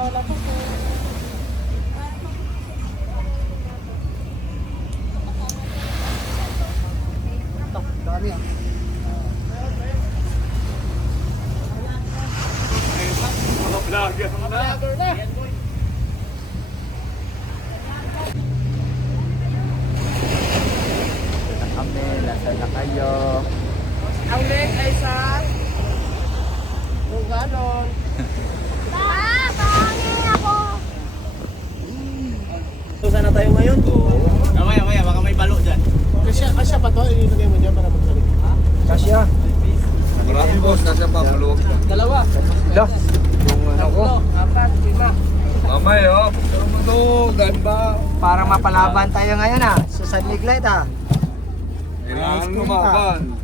Dami ah. Mga vlogger na. Kami, nasa na kayo? Ang leg ay sa ganon. Pangin ako. Saan na tayo ngayon? Kamaya, baka may balo dyan. Kasya pa to, ilagay mo dyan para magsalit. Kasya. Marami boss, nasa pa, maluwag pa. Dalawa. Ila, yung ano ko. 4, 5. Mamay, puro mo to, ganda. Parang mapalaban tayo ngayon sa San Miguel Kailangan lumaban.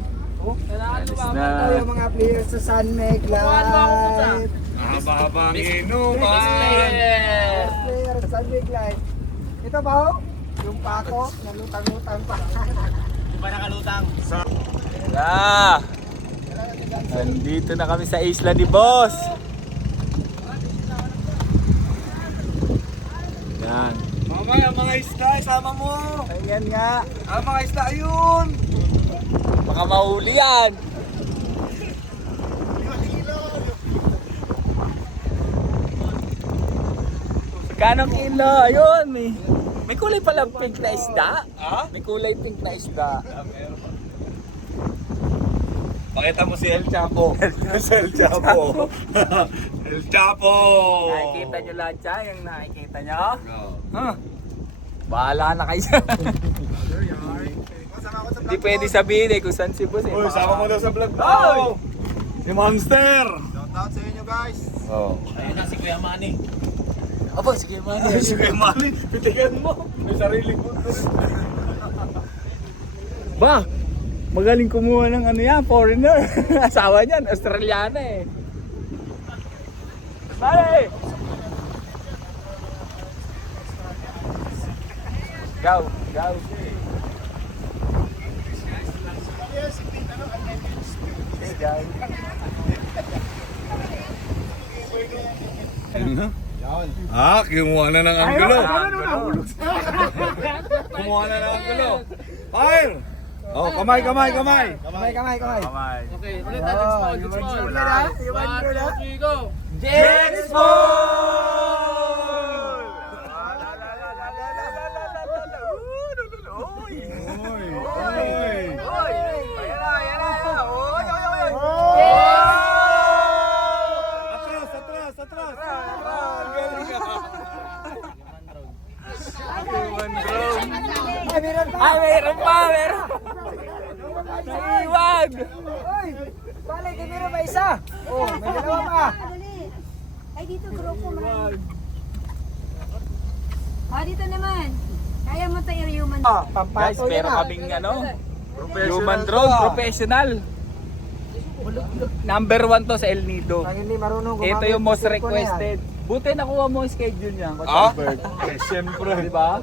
Alis na tayo mga players sa San Miguel. Mahaba-haba ang inuman. Player sa San Miguel. Ito ba ho? Yung pako, nalutang-lutang pa. Di ba nakalutang? Tara! Nandito na kami sa isla ni Boss. Yan. Mamay, ang mga isda, isama mo. Ayan nga. Ang mga isda, ayun. Baka mahuli yan. Kanong kilo? Ayun. May kulay palang pink na isda. Ha? May kulay pink na isda. Pakita mo si El Chapo. Si El Chapo. El Chapo. Nakikita nyo lahat siya? Yung nakikita nyo? No. Huh? Bahala na kayo sa... Hindi pwede sabihin kung saan si Boss Uy, sama mo daw sa vlog mo. Oy! Si Monster. Shoutout sa inyo guys. Oh. Ayun na si Kuya Manny. Aba, sige man. Si Kuya Mali, pitigan mo. May sariling mundo rin. Ba, magaling kumuha ng ano yan, foreigner. Asawa niyan, Australiana eh. Bale! Go, go. Hey guys. Kumuha na ng anggulo. Kumuha na ng anggulo. Fire! Oh, kamay. Kamay, kamay. Okay, ulit natin small. One, two, three, go. Atras. Meron pa. Naiwan. Uy, bale, meron pa isa. Oh, may dalawa pa. Dali. Ay, dito grupo man. Dito naman. Kaya mo tayo human. Guys, meron kaming human drone, professional. Number 1 to sa El Nido. Ito yung most requested. Buti nakuha mo yung schedule niya. Siyempre. Di ba?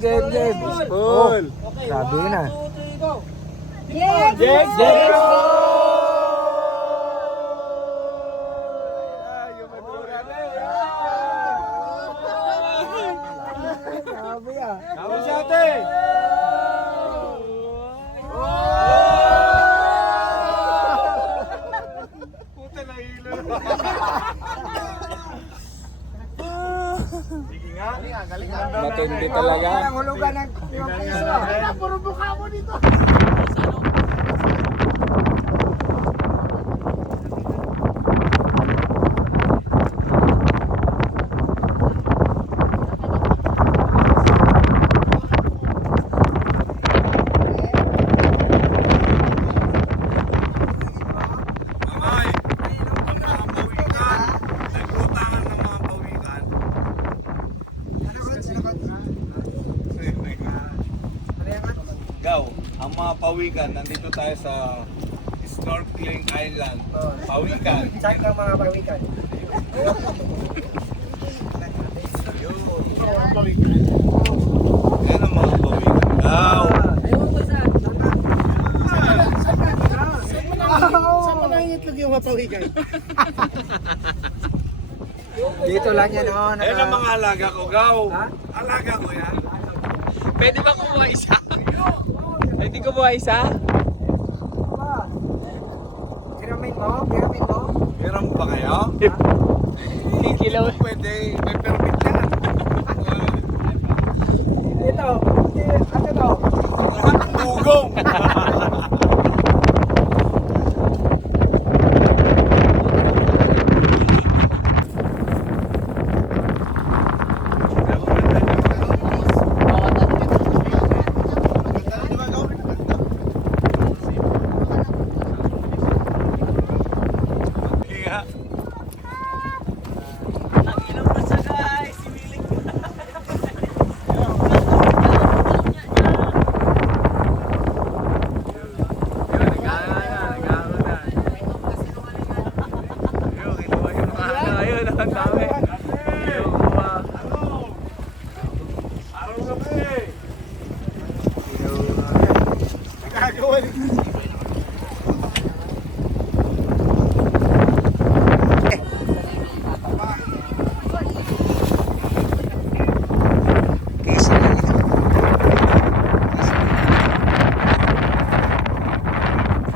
Game. Full. Sabi na. Yes! Tama siya, ate. Puta na hilo. Sige nga. Matindi talaga. Puro mukha mo dito. Mamay, mga pawikan. Naglutangan ng mga pawikan. Gaw, ang mga pawikan, nandito tayo sa Snorkeling Island. Pawikan. Saan ka mga pawikan? Yan ang mga pawikan. Gaw. Saan mo nakikita itlog yung mapawigan. Dito lang yan, oh. Yan ang mga alaga ko, Gaw. Ha? Alaga ko yan. Pwede ba kumuha isa? Pwede kumuha isa? Piramin mo? Piramin mo? Meron ba kayo? Kikilaw. Pwede, may permit yan. Ito. Ano to? Dugong.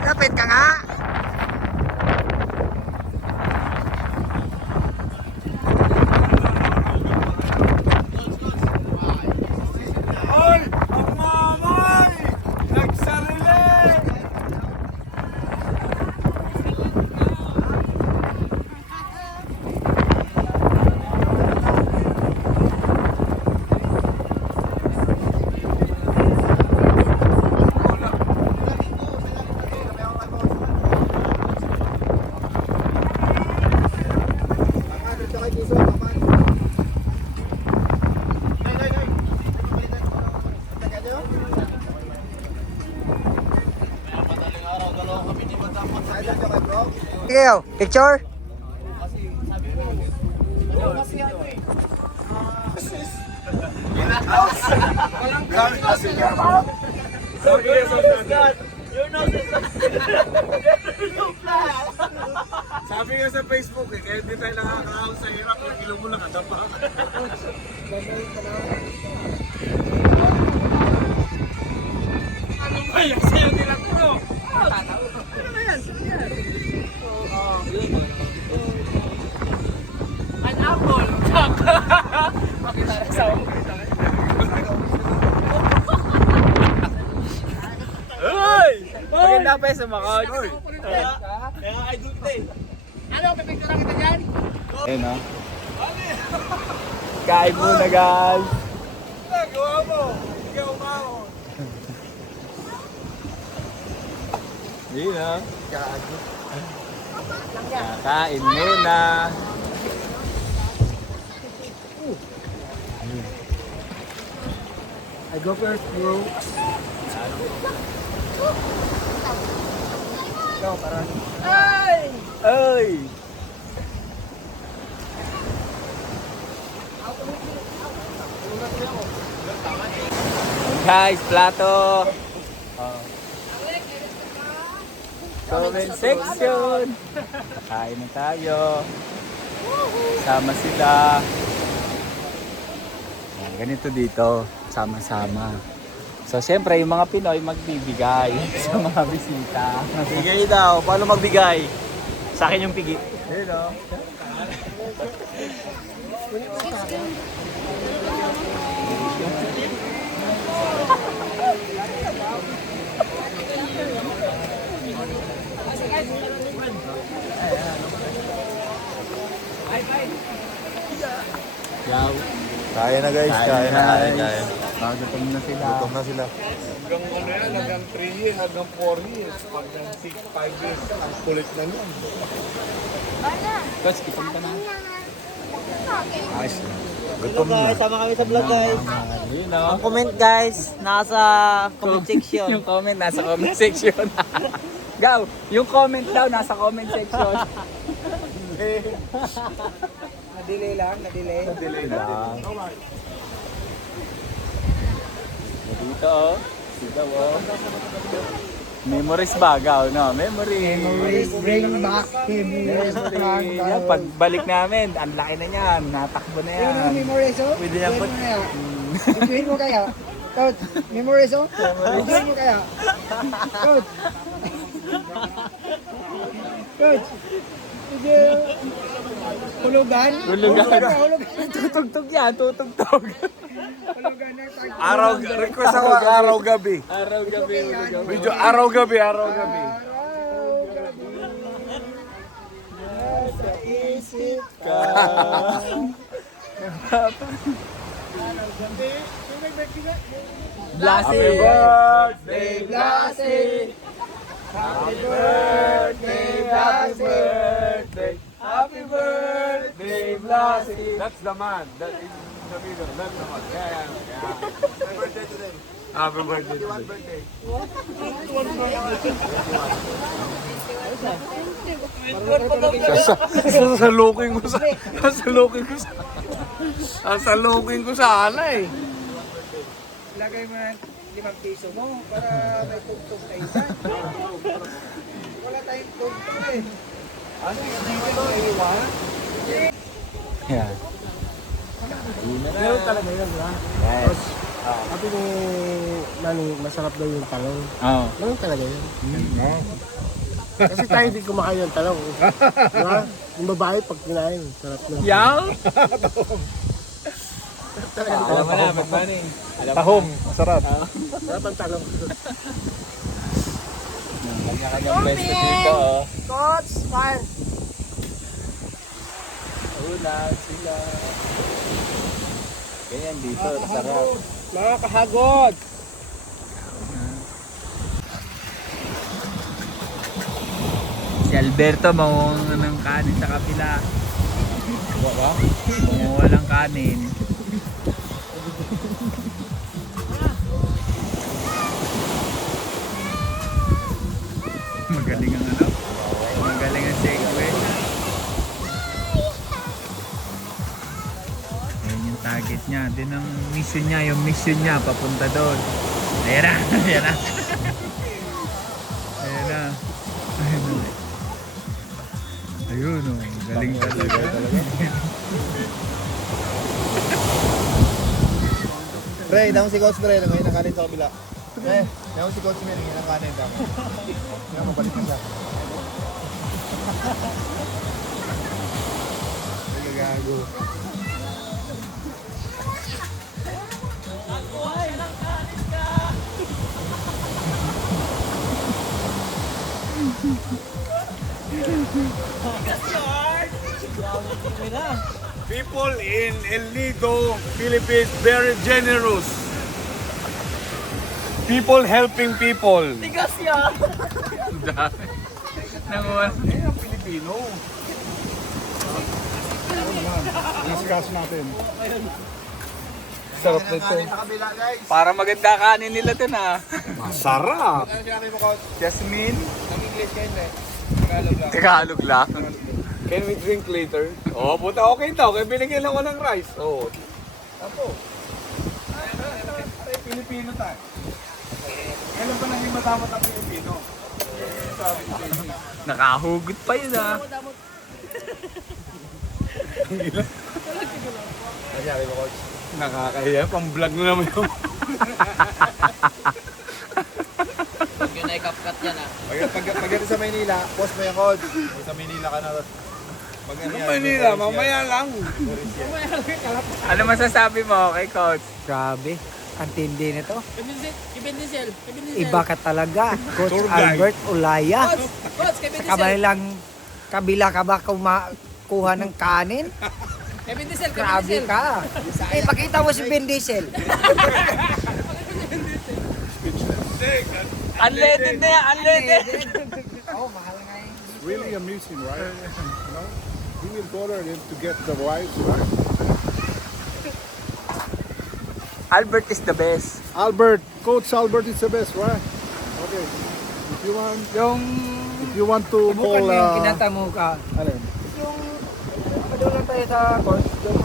Lapit ka nga. Hoy! Ang mamay! Nagsarili! Sige, oh. Picture? Sabi nga sa Facebook eh, kaya di tayo nakakaahon sa hirap, yung ilong mo nakadapa. Ay, ang sayo nila ko! An apple. Pakita na sa Hoy! Maganda pa sa makod. Kaya idol ko eh. Ano, pipicturean kita dyan? Ayun o. Kain muna guys. Gawa mo! Hindi ka umahon. Yun o. Kain muna. I go first, bro. Ikaw, para. Ay! Guys, plato. Comment section. Kain na tayo. Sama sila. Yan, ganito dito. Sama-sama. So, siyempre, yung mga Pinoy magbibigay sa mga bisita. Bigay daw. Paano magbigay? Sa akin yung pigi. Ayun o. Yaw. Kaya na guys. Kaya na. Kaya. Gutom na sila. Gutom na sila. Hanggang ano yan, hanggang 3 years, hanggang 4 years. Pag 5 years, ang kulit na nun. Coach, gutom ka na. Ayos na. Gutom na. Sama kami sa vlog, guys. Ayun o. Ang comment, guys, nasa comment section. Yung comment nasa comment section. Gaw, yung comment daw nasa comment section. Na-delay lang, na-delay. Delay lang. Dito oh. Dito oh. Memories baga, no? Memories. Memories, bring back memories. Yan, pagbalik namin, ang laki na niyan. Natakbo na Yan ang yan. memories, oh. Pwede na po. Videoin mo kaya. Videoin mo kaya. Coach, memories, oh. Videoin mo kaya. Coach. Coach. Video. Hulugan. Hulugan. Tutugtog yan, tutugtog. Hulugan ng tag. Araw, request ako araw-gabi. Araw-gabi, hulugan. Video araw-gabi, araw-gabi. Nasa isip ka. Blasi! Birthday, Blasi. Happy birthday, Blasi. Happy birthday, Blasi! That's the man. That is the video. That's the man. Yeah. Happy birthday today. Happy birthday today. Sasalukin ko sa sasalukin ko sa ala eh. Lagay mo ng 5 piso mo para may tugtog na isa. Wala tayong tugtog eh. Ano yung iwan? Yan. Meron talaga yun, di ba? Yes. Sabi ni Nani, masarap daw yung talong. Oh. Meron talaga yun. Kasi tayo hindi kumakain ng talong. Di ba? Yung babae pag kinain, sarap na. Yang? Alam mo na, magmaning. Tahong, masarap. Sarap ang talong. Kanya-kanyang pwesto dito, oh. Coach, fire! Una sila. Ganyan dito, sarap. Mga kahagod! Si Alberto, mangunga ng kanin sa kapila. Mangunga ng kanin. Magaling ang ano? Magaling ang segue. Ayan yung target niya. Din ang mission niya. Yung mission niya papunta doon. Ayan na. Ayan na. Ayan na. Ayan na. Ayun o. Galing talaga. Pre, dahon si Coach Pre, ngayon nakanin sa kabila. Eh, dahon si Coach Pre, ngayon nakanin sa kabila. Ngayon, mabalik na siya. Nagagago. People in El Nido, Philippines, very generous. People helping people. Nanguha. Yan ang Pilipino. Discuss natin. Sarap nito. Para maganda kanin nila dun ah. Masarap. Jasmine. Nag-English kayo, eh. Tagalog lang. Can we drink later? Oh, puta okay daw. Kaya binigyan ako ng rice. Oh. Apo. Ay, Pilipino tayo. Kailan pa naging matamat ang Pilipino? Sabi ko. Nakahugot pa yun ah. Sabi mo, Coach. Nakakahiya. Pang-vlog na naman yung... Huwag yun ay kapkat yan ah. Pag sa Maynila, post mo yung Coach. Sa Maynila ka na. Pag Manila, mamaya lang. Ano masasabi mo kay Coach? Grabe, ang tindi nito. Kevin Diesel. Iba ka talaga, Coach Tour guide. Albert Olaya. Coach, Kevin Sa kabilang kabila ka ba kuha ng kanin? Kevin Diesel. Grabe ka. Eh, pakita mo si Ben Diesel. Unleaded na yan, unleaded! Oh, mahal nga yun. Really amusing, right? You know, he will bother them to get the wives, right? Albert is the best. Albert, Coach Albert is the best, right? Okay. If you want to Subukan call, mo yung kinanta mo ka. ano yun? Yung, doon lang tayo sa course. Doon